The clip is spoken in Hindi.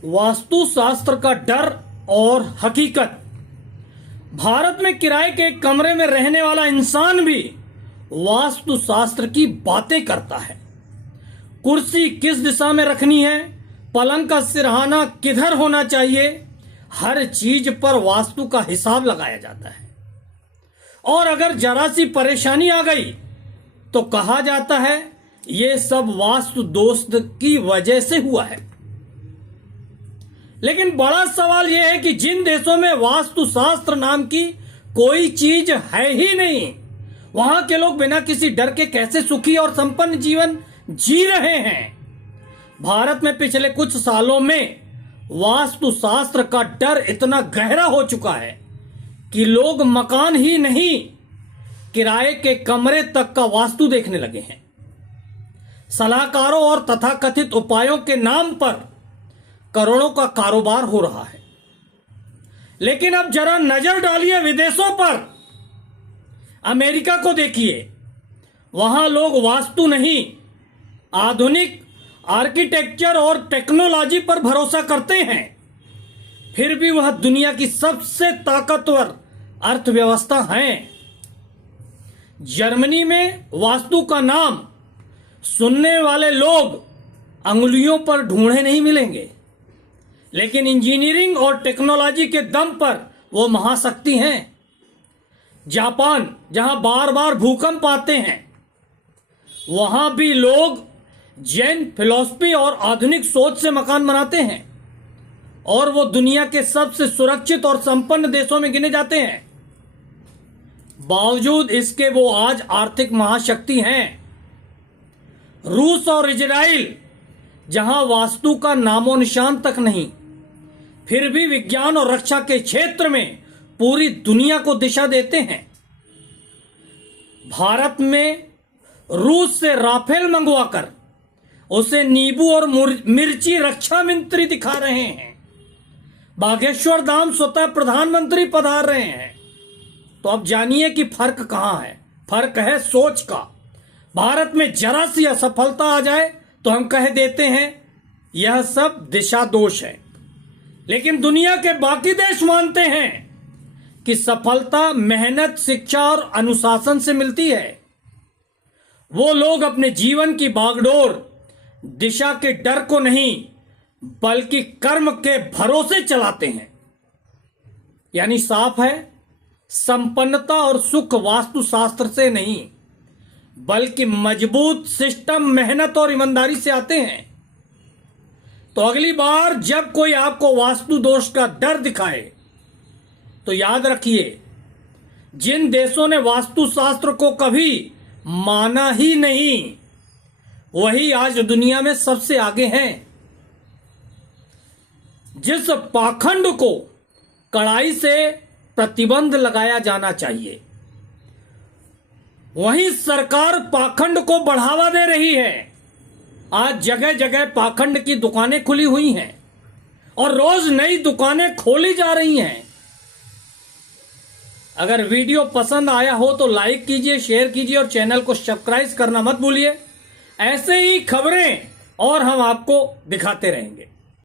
वास्तुशास्त्र का डर और हकीकत। भारत में किराए के एक कमरे में रहने वाला इंसान भी वास्तुशास्त्र की बातें करता है। कुर्सी किस दिशा में रखनी है, पलंग का सिरहाना किधर होना चाहिए, हर चीज पर वास्तु का हिसाब लगाया जाता है। और अगर जरा सी परेशानी आ गई तो कहा जाता है ये सब वास्तु दोष की वजह से हुआ है। लेकिन बड़ा सवाल यह है कि जिन देशों में वास्तुशास्त्र नाम की कोई चीज है ही नहीं, वहां के लोग बिना किसी डर के कैसे सुखी और संपन्न जीवन जी रहे हैं। भारत में पिछले कुछ सालों में वास्तुशास्त्र का डर इतना गहरा हो चुका है कि लोग मकान ही नहीं, किराए के कमरे तक का वास्तु देखने लगे हैं। सलाहकारों और तथाकथित उपायों के नाम पर करोड़ों का कारोबार हो रहा है। लेकिन अब जरा नजर डालिए विदेशों पर। अमेरिका को देखिए, वहां लोग वास्तु नहीं, आधुनिक आर्किटेक्चर और टेक्नोलॉजी पर भरोसा करते हैं। फिर भी वह दुनिया की सबसे ताकतवर अर्थव्यवस्था है। जर्मनी में वास्तु का नाम सुनने वाले लोग अंगुलियों पर ढूंढे नहीं मिलेंगे, लेकिन इंजीनियरिंग और टेक्नोलॉजी के दम पर वो महाशक्ति हैं। जापान, जहां बार बार भूकंप आते हैं, वहां भी लोग जैन फिलॉसफी और आधुनिक सोच से मकान बनाते हैं और वो दुनिया के सबसे सुरक्षित और संपन्न देशों में गिने जाते हैं। बावजूद इसके वो आज आर्थिक महाशक्ति हैं। रूस और इजराइल, जहां वास्तु का नामो निशान तक नहीं, फिर भी विज्ञान और रक्षा के क्षेत्र में पूरी दुनिया को दिशा देते हैं। भारत में रूस से राफेल मंगवाकर उसे नींबू और मिर्ची रक्षा मंत्री दिखा रहे हैं। बागेश्वर धाम स्वतः प्रधानमंत्री पधार रहे हैं। तो अब जानिए कि फर्क कहां है। फर्क है सोच का। भारत में जरा सी असफलता आ जाए तो हम कह देते हैं यह सब दिशा दोष है, लेकिन दुनिया के बाकी देश मानते हैं कि सफलता मेहनत, शिक्षा और अनुशासन से मिलती है। वो लोग अपने जीवन की बागडोर दिशा के डर को नहीं बल्कि कर्म के भरोसे चलाते हैं। यानी साफ है, संपन्नता और सुख वास्तुशास्त्र से नहीं बल्कि मजबूत सिस्टम, मेहनत और ईमानदारी से आते हैं। तो अगली बार जब कोई आपको वास्तु दोष का डर दिखाए तो याद रखिए, जिन देशों ने वास्तुशास्त्र को कभी माना ही नहीं, वही आज दुनिया में सबसे आगे हैं। जिस पाखंड को कड़ाई से प्रतिबंध लगाया जाना चाहिए, वहीं सरकार पाखंड को बढ़ावा दे रही है। आज जगह जगह पाखंड की दुकानें खुली हुई हैं और रोज नई दुकानें खोली जा रही हैं। अगर वीडियो पसंद आया हो तो लाइक कीजिए, शेयर कीजिए और चैनल को सब्सक्राइब करना मत भूलिए। ऐसे ही खबरें और हम आपको दिखाते रहेंगे।